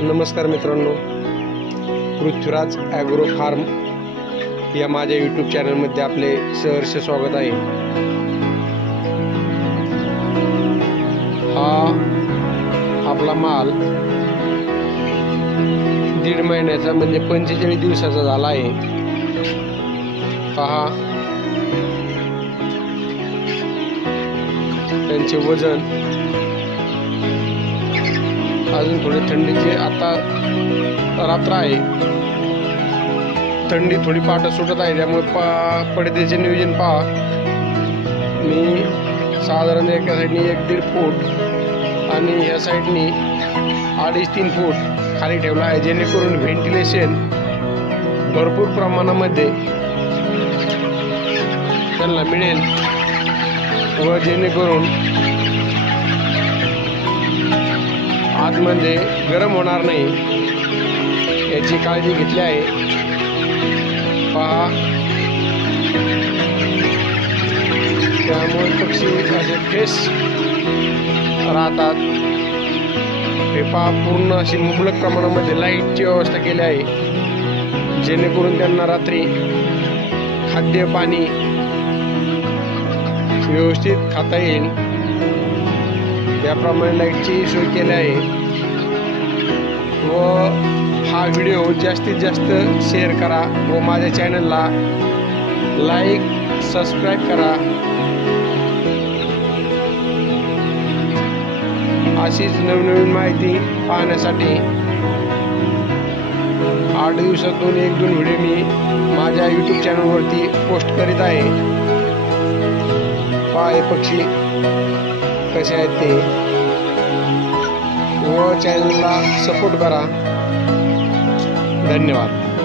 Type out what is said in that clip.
नमस्कार मित्रांनो. Prithviraj agro form या माझ्या यूट्यूब चॅनलमध्ये आपले सहर्ष स्वागत आहे. हा आपला माल दीड महिन्याचा म्हणजे पंचेचाळीस दिवसाचा झाला आहे. पहा. त्यांचे वजन अजून थोडी थंडीची आता रात्र आहे. थंडी थोडी पाठ सुटत आहे त्यामुळे पा पडद्याचे नियोजन पहा. मी साधारण एका साईडनी एक दीड फूट आणि ह्या साईडनी अडीच तीन फूट खाली ठेवला आहे जेणेकरून व्हेंटिलेशन भरपूर प्रमाणामध्ये त्यांना मिळेल व जेणेकरून आतमध्ये म्हणजे गरम होणार नाही. याची काळजी घेतली आहे. पहा. त्यामुळे पक्षी असे फ्रेश राहतात. हे पहा पूर्ण अशी मुबलक प्रमाणामध्ये लाईटची व्यवस्था केली आहे. जेणेकरून त्यांना रात्री खाद्य पाणी व्यवस्थित खाता येईल. त्याप्रमाणे लाईटची सोय केली आहे. व हा व्हिडिओ जास्तीत जास्त शेअर करा व माझ्या चॅनलला लाईक सबस्क्राईब करा. अशीच नवनवीन माहिती पाहण्यासाठी आठ दिवसातून एक दोन व्हिडिओ मी माझ्या यूट्यूब चॅनलवरती पोस्ट करीत आहे. पाय पक्षी. कसे आहेत ते. व चॅनलला सपोर्ट करा. धन्यवाद.